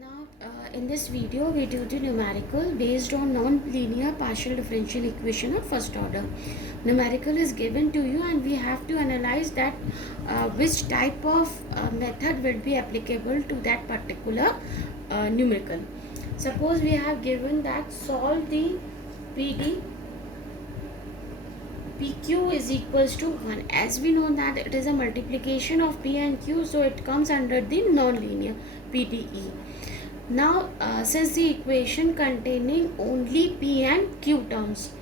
Now, in this video, we do the numerical based on non-linear partial differential equation of first order. Numerical is given to you, and we have to analyze that which type of method will be applicable to that particular numerical. Suppose we have given that solve the PD PQ is equals to 1. As we know that it is a multiplication of P and Q, so it comes under the non-linear PDE. Now, since the equation containing only P and Q terms,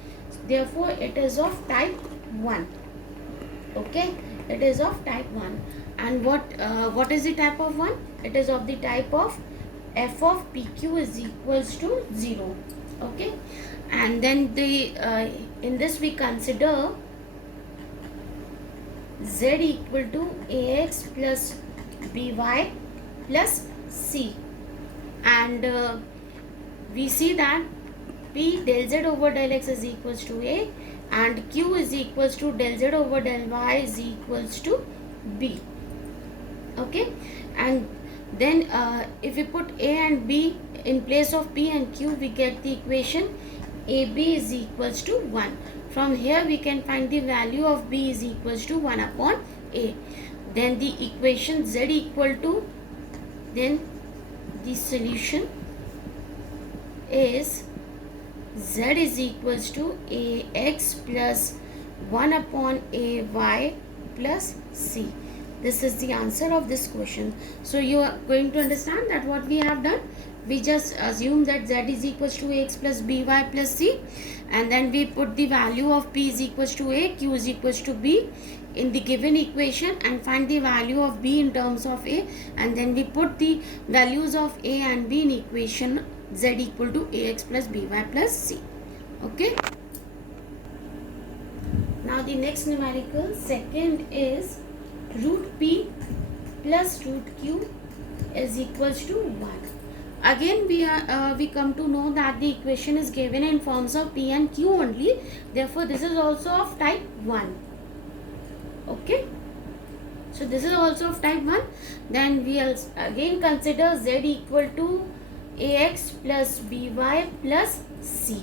therefore it is of type 1. Okay, it is of type 1. And what is the type of 1? It is of the type of f of PQ is equals to 0. Okay, and then in this we consider z equal to ax plus by plus c, and we see that p del z over del x is equals to a and q is equals to del z over del y is equals to b. Okay, and then if we put a and b in place of p and q, we get the equation ab is equals to 1. From here we can find the value of b is equals to 1 upon a. Then the equation z equal to, then the solution is z is equals to ax plus 1 upon ay plus c. This is the answer of this question. So you are going to understand that what we have done, we just assume that z is equals to ax plus by plus c, and then we put the value of p is equals to a, q is equals to b in the given equation and find the value of b in terms of a, and then we put the values of a and b in equation z equal to ax plus by plus c. Okay. Now the next numerical, second, is root p plus root q is equals to 1. Again we come to know that the equation is given in forms of p and q only, therefore this is also of type 1. Okay, so this is also of type 1. Then we again consider z equal to ax plus by plus c.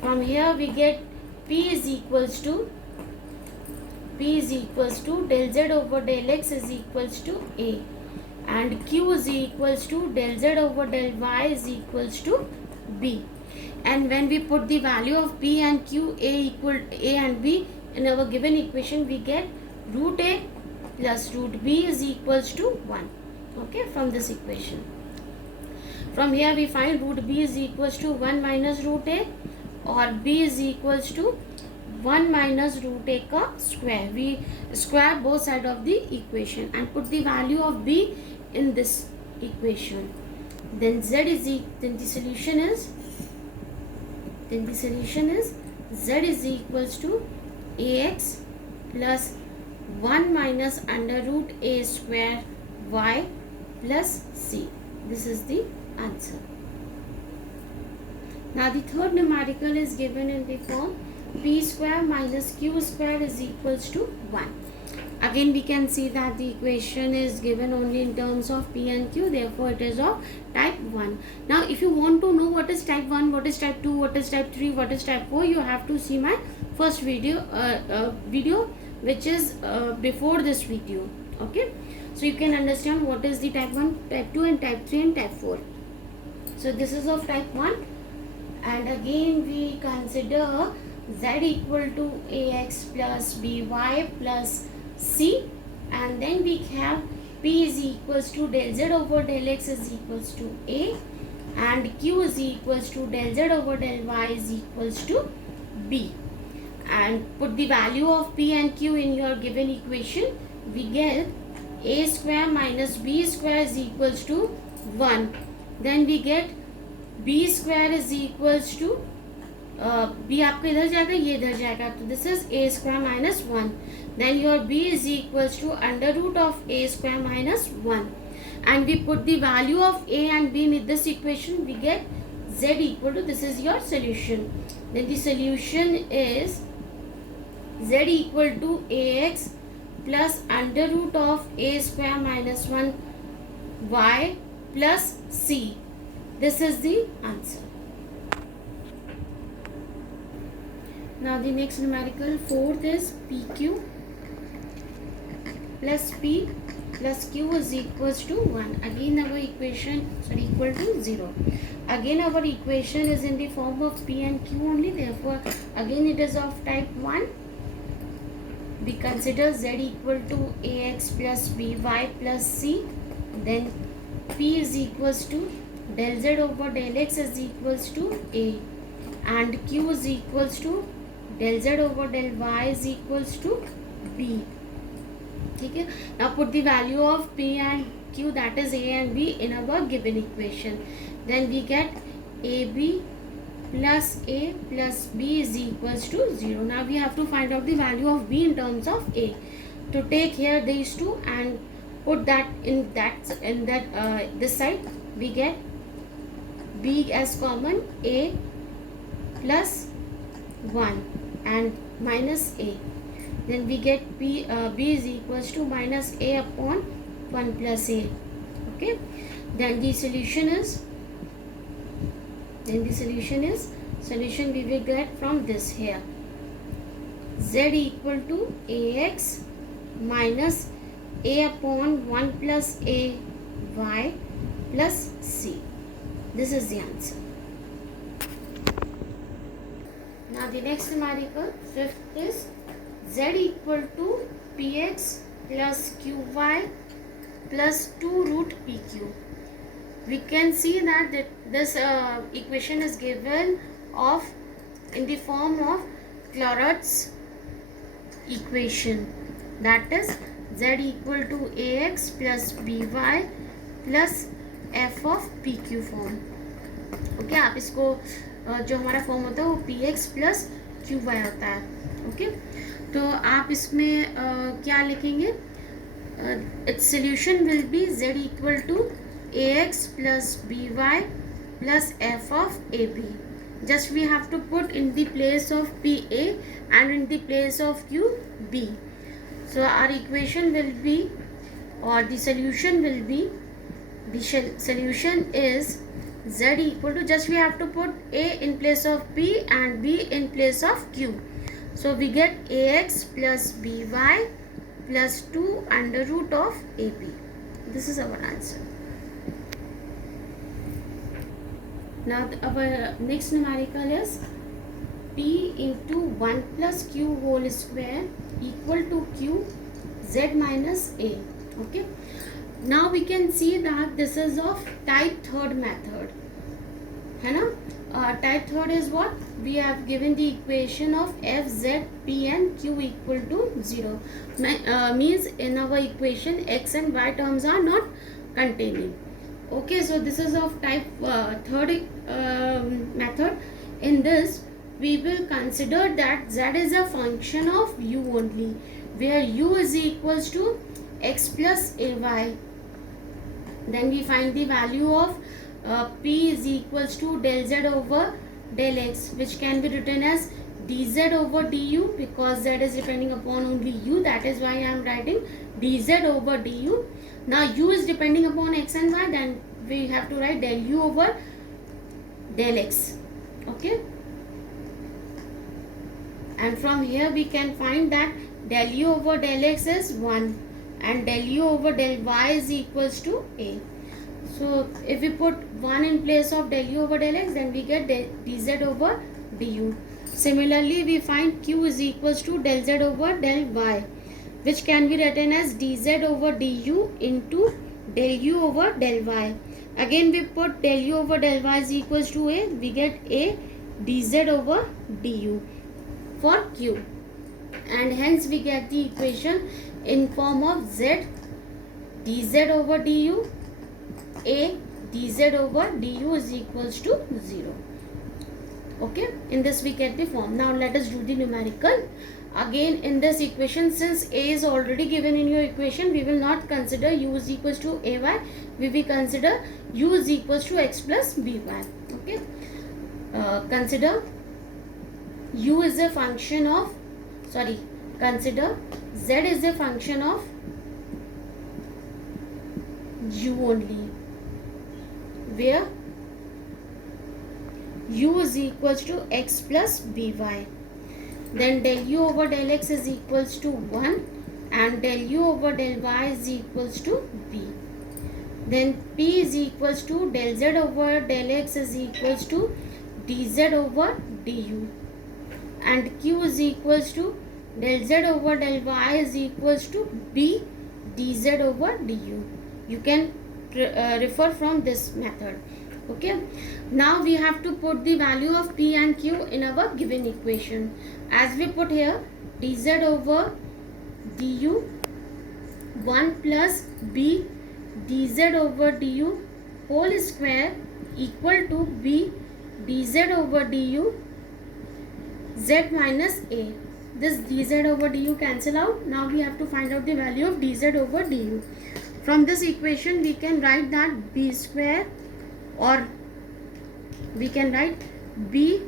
From here we get p is equals to del z over del x is equals to a, and q is equals to del z over del y is equals to b. And when we put the value of p and q, a and b in our given equation, we get root a plus root b is equals to 1. Okay, from this equation. From here we find root b is equals to 1 minus root a, or b is equals to 1 minus root a ka square. We square both sides of the equation and put the value of b in this equation. Then the solution is z is equals to ax plus 1 minus under root a square y plus c. This is the answer. Now the third numerical is given in the form p square minus q square is equals to 1. Again we can see that the equation is given only in terms of p and q, therefore it is of type 1. Now if you want to know what is type 1, what is type 2, what is type 3, what is type 4, you have to see my first video which is before this video. Okay, so you can understand what is the type 1, type 2 and type 3 and type 4. So this is of type 1, and again we consider z equal to ax plus by plus c, and then we have p is equals to del z over del x is equals to a, and q is equals to del z over del y is equals to b, and put the value of p and q in your given equation, we get a square minus b square is equals to 1. Then we get b square is equals to b आपका इधर जाएगा, ये इधर जाएगा, तो this is a square minus 1. Then your b is equals to under root of a square minus 1, and we put the value of a and b in this equation, we get z equal to, this is your solution. Then the solution is z equal to ax plus under root of a square minus 1 y plus C. This is the answer. Now the next numerical, fourth is PQ plus P plus Q is equals to 1. Again our equation, equal to 0. Again our equation is in the form of P and Q only, therefore again it is of type 1. We consider Z equal to AX plus BY plus C. Then P is equals to del Z over del X is equals to A, and Q is equals to del Z over del Y is equals to B. Okay. Now put the value of P and Q, that is A and B, in our given equation. Then we get AB plus A plus B is equals to 0. Now we have to find out the value of B in terms of A. To take here these two and put that in this side, we get B as common, A plus 1 and minus A. Then we get B is equals to minus A upon 1 plus A. Okay. Then the solution is solution we will get from this here. Z equal to AX minus A upon 1 plus A Y plus C. This is the answer. Now the next numerical, fifth, is Z equal to Px plus Qy plus 2 root PQ. We can see that this equation is given in the form of Clauser's equation, that is Z equal to Ax plus By plus f of PQ form. Okay, आप इसको जो हमारा form होता है वो Px plus Qy होता है. Okay, तो आप इसमें क्या लिखेंगे? Its solution will be Z equal to Ax plus By plus f of AB. Just we have to put in the place of PA and in the place of QB. So our equation will be, or the solution will be, the solution is Z equal to, just we have to put A in place of P and B in place of Q. So we get Ax plus By plus 2 under root of AB. This is our answer. Now our next numerical is P into 1 plus Q whole square equal to Q Z minus A. Okay. Now we can see that this is of type third method. है ना? Type third is what? We have given the equation of f, z, p and q equal to 0. Means in our equation x and y terms are not containing. Okay, so this is of type third method. In this, we will consider that z is a function of u only, where u is equals to x plus ay. Then we find the value of p is equals to del z over del x, which can be written as dz over du, because z is depending upon only u. That is why I am writing dz over du. Now u is depending upon x and y, then we have to write del u over del x. Okay. And from here we can find that del u over del x is 1 and del u over del y is equals to a. So if we put 1 in place of del u over del x, then we get dz over du. Similarly, we find q is equals to del z over del y, which can be written as dz over du into del u over del y. Again we put del u over del y is equals to a, we get a dz over du for q, and hence we get the equation in form of z dz over du, a dz over du is equals to 0. Okay, in this we get the form. Now let us do the numerical. Again in this equation, since a is already given in your equation, we will not consider u is equals to ay, we will consider u is equals to x plus by. Okay, consider u is a function of, consider z is a function of u only. where u is equals to x plus by. Then del u over del x is equals to 1 and del u over del y is equals to b. Then p is equals to del z over del x is equals to dz over du, and q is equals to del z over del y is equals to b dz over du. You can refer from this method. Okay, now we have to put the value of p and q in our given equation. As we put here, dz over du 1 plus b dz over du whole square equal to b dz over du z minus a. This dz over du cancel out. Now we have to find out the value of dz over du. From this equation we can write that b square, or we can write b,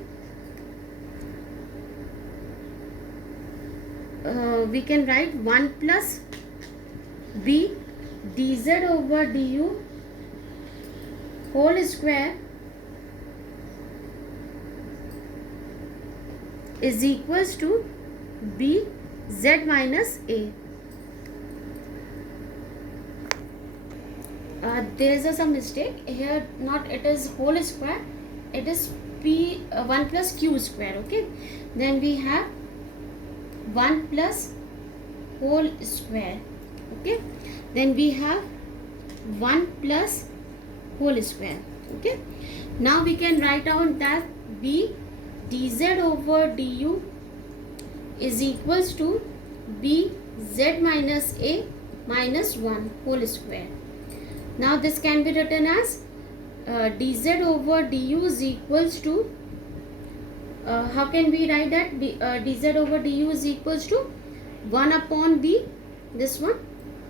we can write 1 plus b dz over du whole square is equals to b z minus a. There is some mistake here, not it is whole square, it is p 1 plus q square. Okay, then we have 1 plus whole square. Okay, then we have 1 plus whole square. Okay, now we can write out that b dz over du is equals to b z minus a minus 1 whole square. Now this can be written as dz over du is equals to, how can we write that? Dz over du is equals to 1 upon b, this one.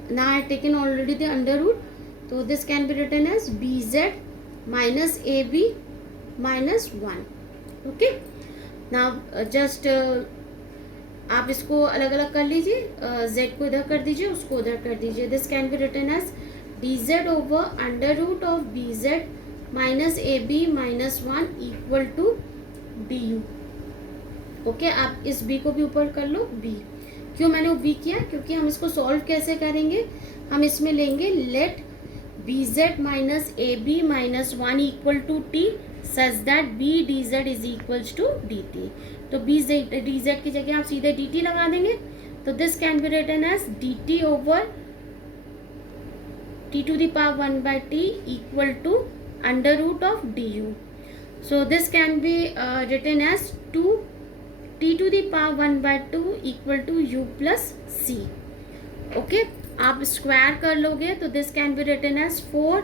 Now I have taken already the under root, so this can be written as bz minus ab minus 1. Okay, now just आप इसको अलग अलग कर लीजिए, z को इधर कर दीजिए, उसको उधर कर दीजिए. This can be written as dz over under root of bz minus ab minus 1 equal to du. Okay, आप इस b को भी ऊपर कर लो b. क्यों मैंने वो b किया? क्योंकि हम इसको सॉल्व कैसे करेंगे, हम इसमें लेंगे late bz minus ab minus 1 equal to t such that b dz is equals to dt. तो b dz की जगह आप सीधे dt लगा देंगे. तो this can be written as dt over t to the power 1 by t equal to under root of du. So this can be written as 2 t to the power 1 by 2 equal to u plus c. Okay, आप square कर लोगे तो this can be written as 4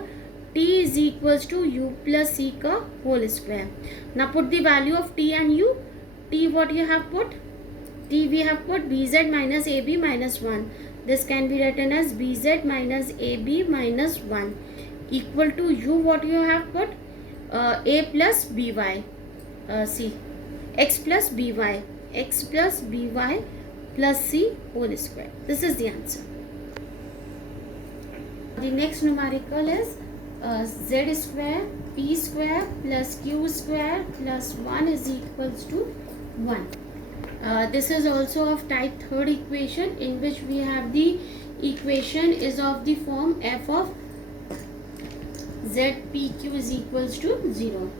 t is equals to u plus c का whole square. Now put the value of t and u. T what you have put? T we have put bz minus ab minus 1. This can be written as bz minus ab minus 1 equal to u what you have put, a plus by, c, x plus by plus c whole square. This is the answer. The next numerical is z square p square plus q square plus 1 is equals to 1. This is also of type third equation, in which we have the equation is of the form f of z pq is equals to 0.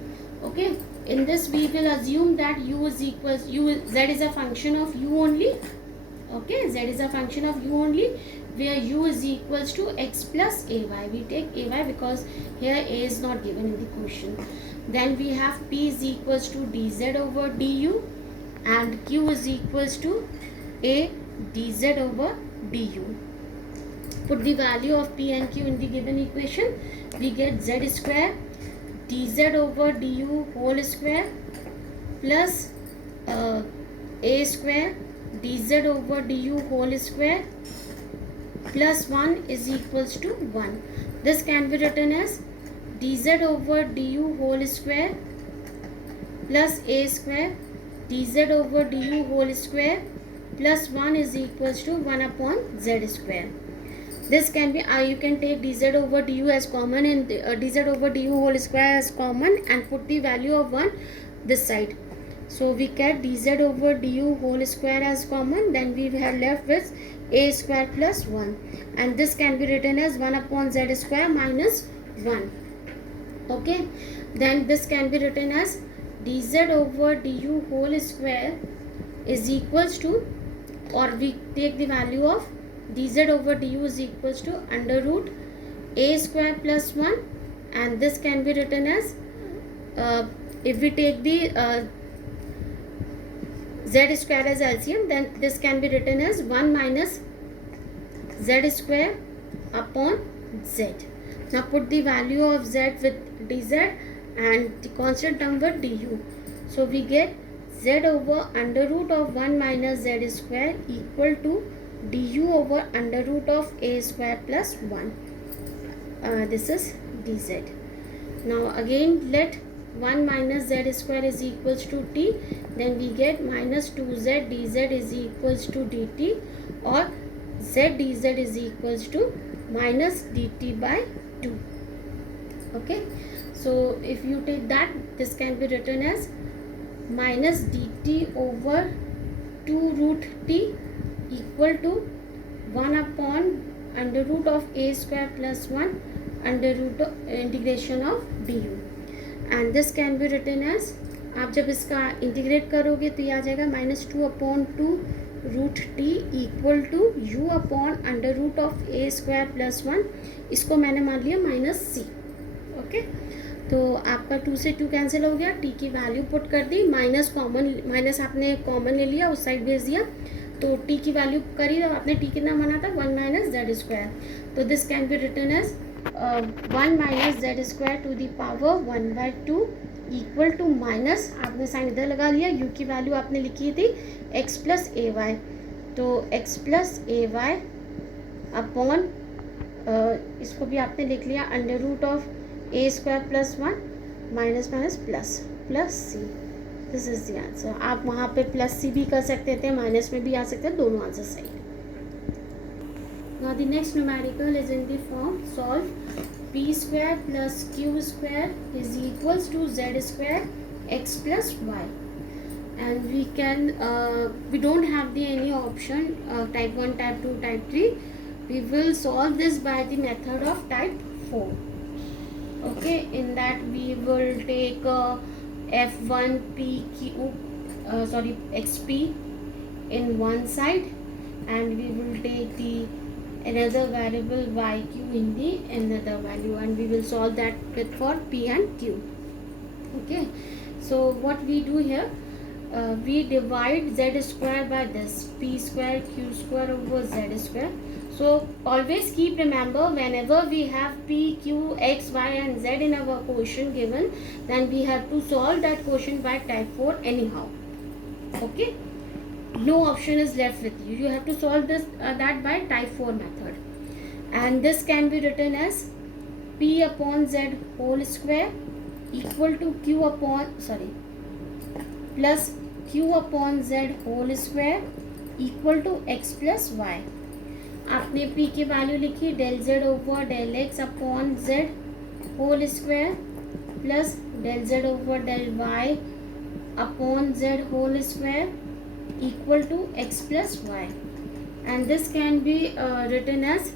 Okay, in this we will assume that u is equals z is a function of u only. Okay, z is a function of u only, where u is equals to x plus ay. We take ay because here a is not given in the question. Then we have p is equals to dz over du and q is equals to a dz over du. Put the value of p and q in the given equation. We get z square dz over du whole square plus a square dz over du whole square plus 1 is equals to 1. This can be written as dz over du whole square plus a square dz over du whole square plus 1 is equals to 1 upon z square. This can be you can take dz over du as common and dz over du whole square as common and put the value of 1 this side. So we get dz over du whole square as common, then we have left with a square plus 1, and this can be written as 1 upon z square minus 1. Okay, then this can be written as dz over du whole square is equals to, or we take the value of dz over du is equals to under root a square plus 1, and this can be written as if we take the z square as LCM, then this can be written as 1 minus z square upon z. Now put the value of z with dz and the constant term with du. So we get z over under root of 1 minus z square equal to du over under root of a square plus 1. This is dz. Now again let 1 minus z square is equals to t, then we get minus 2z dz is equals to dt, or z dz is equals to minus dt by 2. Okay, so if you take that, this can be written as minus dt over 2 root t equal to 1 upon under root of a square plus 1 under root of integration of du, and this can be written as, आप जब इसका integrate करोगे तो ये आ जाएगा minus 2 upon 2 root t equal to u upon under root of a square plus 1, इसको मैंने मान लिया माइनस सी. ओके, तो आपका 2 से 2 कैंसिल हो गया, टी की वैल्यू पुट कर दी, माइनस कॉमन, माइनस आपने कॉमन ले लिया, उस साइड भेज दिया, तो टी की वैल्यू करी, तो आपने टी कितना माना था 1 माइनस जेड स्क्वायर. तो this can be written as 1 minus z square to the power 1/2 equal to minus, आपने साइन इधर लगा लिया, यू की वैल्यू आपने लिखी थी x प्लस ए वाई, तो x plus a y upon इसको भी आपने लिख लिया under root of a square plus 1 minus minus plus plus c. This is the answer. आप वहाँ पे प्लस सी भी कर सकते थे, माइनस में भी आ सकते हैं, दोनों आंसर सही है. Now the next numerical is in the form solve p square plus q square is equals to z square x plus y, and we can we don't have the any option type 1, type 2, type 3. We will solve this by the method of type 4. Okay, in that we will take f1 p q xp in one side, and we will take the another variable yq in the another value, and we will solve that with for p and q. Okay, so what we do here, we divide z square by this p square q square over z square. So always keep remember, whenever we have p q x y and z in our quotient given, then we have to solve that quotient by type 4 anyhow. Okay, no option is left with you, you have to solve this that by type 4 method, and this can be written as p upon z whole square equal to q upon plus q upon z whole square equal to x plus y. आपने p की value लिखी del z over del x upon z whole square plus del z over del y upon z whole square equal to x plus y, and this can be written as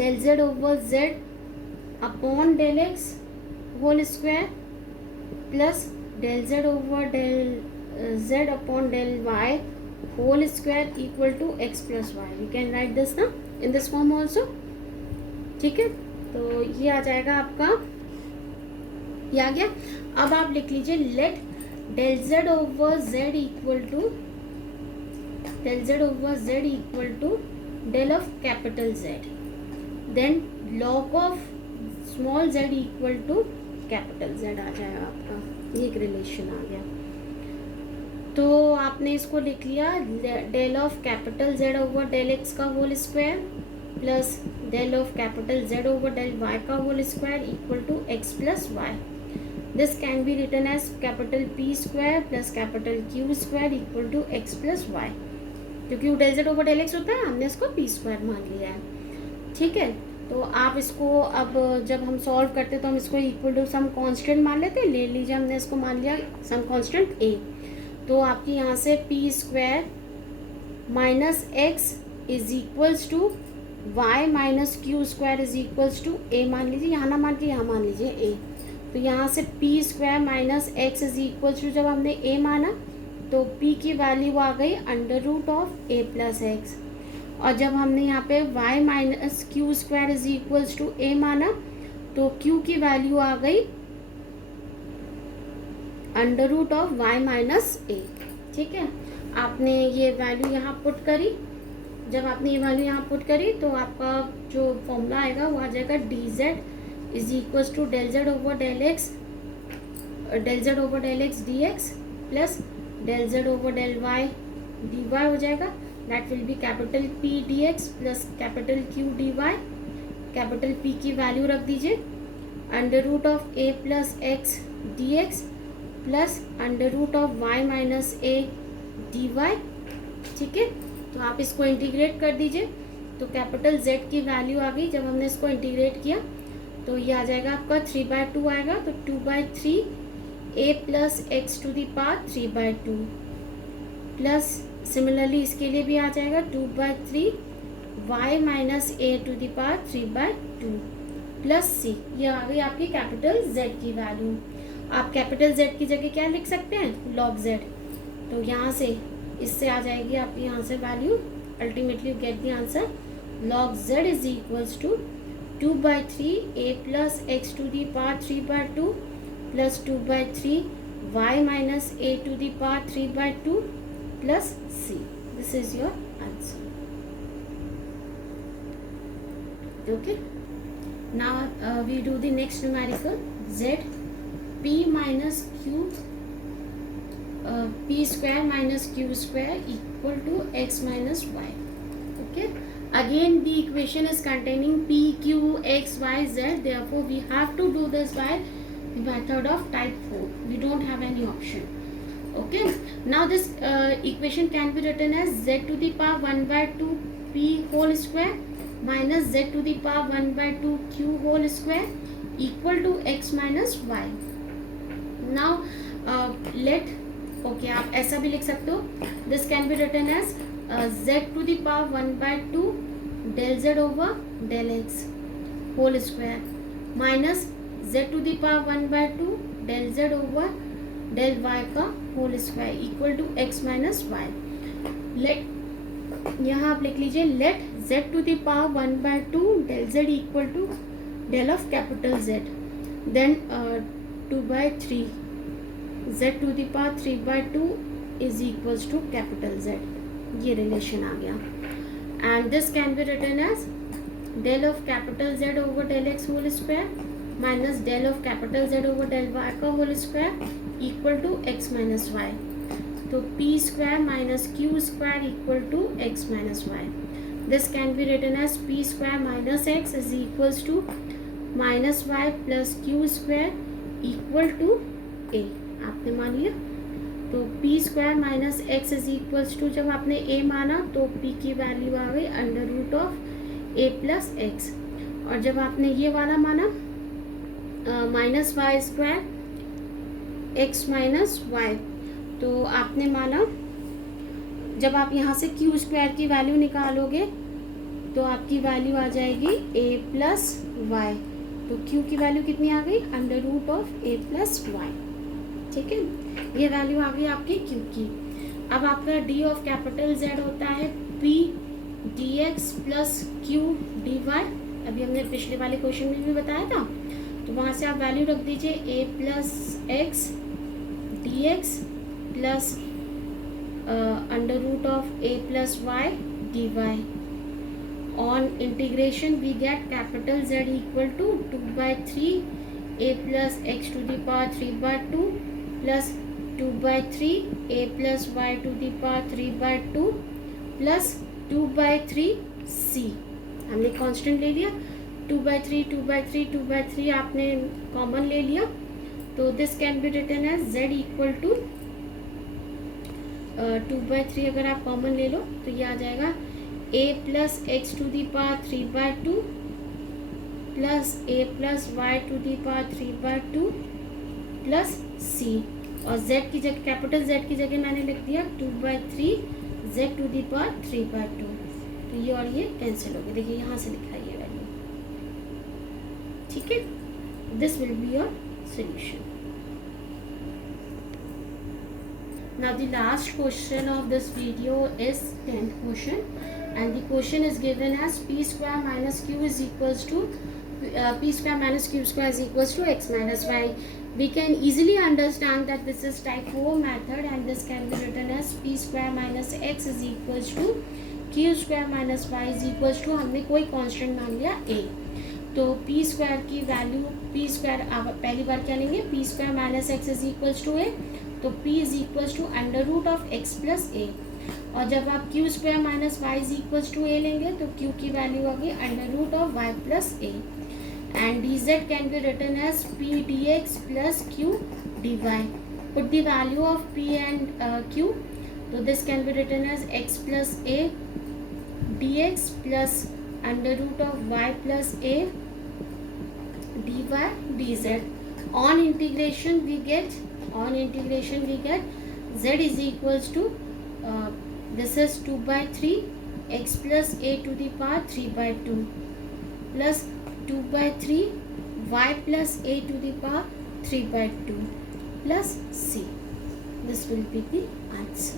del z over z upon del x whole square plus del z over del z upon del y whole square equal to x plus y. You can write this now in this form also. ठीक है, तो ये आ जाएगा आपका, ये आ गया. अब आप लिख लीजिए late del z over z equal to del z over z equal to del of capital Z, then log of small z equal to capital Z आ जाएगा आपका. ये एक रिलेशन आ गया. तो आपने इसको लिख लिया del of capital Z over del x का होल स्क्वायर प्लस del of capital Z over del y का whole square equal to x plus y. This can be written as capital P square plus capital Q square equal to x plus y. क्योंकि del z over del x होता है, हमने इसको p square मान लिया है. ठीक है, तो आप इसको अब जब हम सॉल्व करते तो हम इसको इक्वल टू सम कांस्टेंट मान लेते हैं। ले लीजिए, हमने इसको मान लिया सम कांस्टेंट ए। तो आपकी यहाँ से p square minus x is equals to y minus q square is equals to a मान लीजिए, यहाँ ना मान के यहाँ मान लीजिए ए। तो यहाँ से p square minus x is equals to, जब हमने ए माना तो p की वैल्यू आ गई under root of a plus x, और जब हमने यहाँ पे y minus q square is equals to a माना तो q की वैल्यू आ गई under root of y minus a. ठीक है, आपने ये वैल्यू यहाँ पुट करी। जब आपने ये वैल्यू यहाँ पुट करी तो आपका जो फॉर्मूला आएगा वो आ जाएगा d z is equals to del z over del x d x plus del z over del y d y हो जाएगा। That will be capital p d x plus capital q d y. Capital p की value रख दीजिए under root of a plus x d x plus under root of y minus a d y. ठीक है, तो आप इसको integrate कर दीजिए तो कैपिटल जेड की वैल्यू आ गई। जब हमने इसको इंटीग्रेट किया तो ये आ जाएगा आपका 3/2 आएगा, तो 2/3 a plus x to the power 3/2 plus similarly इसके लिए भी आ जाएगा 2/3 y minus a to the power 3/2 plus c। ये आ गई आपकी कैपिटल z की वैल्यू। आप कैपिटल z की जगह क्या लिख सकते हैं, log z। तो यहाँ से इससे आ जाएगी आपकी यहाँ से value, ultimately get the answer log z is equals to 2/3 a plus x to the power 3/2 plus 2/3 y minus a to the power 3/2 plus c। This is your answer. Okay, now we do the next numerical z p minus q p square minus q square equal to x minus y। Okay, again the equation is containing p q x y z, therefore we have to do this by method of type 4. We don't have any option. Okay, now this equation can be written as z to the power 1/2 p whole square minus z to the power 1/2 q whole square equal to x minus y. Now let, okay, आप ऐसा भी लिख सकते हो, this can be written as z to the power 1/2 del z over del x whole square minus z to the power 1/2 del z over del y का whole square equal to x minus y. Let, यहाँ आप लिख लीजिए let z to the power 1/2 del z equal to del of capital z, then 2/3 z to the power 3/2 is equals to capital z। ये relation आ गया, and this can be written as del of capital z over del x whole square minus del of capital z over del y का whole square equal to x minus y. तो p square minus q square equal to x minus y. This can be written as p square minus x is equals to minus y plus q square equal to a। आपने मान लिया, तो p square minus x is equals to, जब आपने a माना तो p की value आ गई under root of a plus x, और जब आपने ये वाला माना minus y square x minus y, तो आपने माना जब आप यहाँ से क्यू स्क्वायर की वैल्यू निकालोगे तो आपकी वैल्यू आ जाएगी a प्लस वाई। तो क्यू की वैल्यू कितनी आ गई, under root of a plus y. ठीक है, ये वैल्यू आ गई आपकी क्यू की। अब आपका d ऑफ कैपिटल z होता है p dx plus q dy। अभी हमने पिछले वाले क्वेश्चन में भी बताया था, तो वहाँ से आप वैल्यू रख दीजिए a plus x d x plus under root of a plus y d y. On integration we get capital Z equal to 2/3 a plus x to the power 3/2 plus 2/3 a plus y to the power 3/2 plus 2/3 c। हमने constant ले लिया, 2/3 आपने common ले लिया, तो this can be written as z equal to 2/3। अगर आप common ले लो तो ये आ जाएगा a plus x to the power 3 by 2 plus a plus y to the power 3 by 2 plus c, और z की जगह कैपिटल z की जगह मैंने लिख दिया 2/3 z टू दी पावर 3/2। तो ये और ये कैंसिल हो गया, देखिए यहाँ से लिखा है ये वैल्यू, ठीक है। This will be your solution. Now the last question of this video is 10th question, and the question is given as p square minus q is equals to p square minus q square is equals to x minus y. We can easily understand that this is type 4 method, and this can be written as p square minus x is equals to q square minus y is equals to, हमने कोई constant मान लिया a, तो p square की value p square पहली बार क्या लेंगे, p square minus x is equals to a, तो p is equals to under root of x plus a, और जब आप q square minus y is equals to a लेंगे तो q की वैल्यू होगी under root of y plus a, and dz can be written as p dx plus q dy. Put the value of p and q, so this can be written as x plus a dx plus under root of y plus a dy dz. On integration we get z is equals to this is 2/3 x plus a to the power 3/2 plus 2/3 y plus a to the power 3/2 plus c. This will be the answer.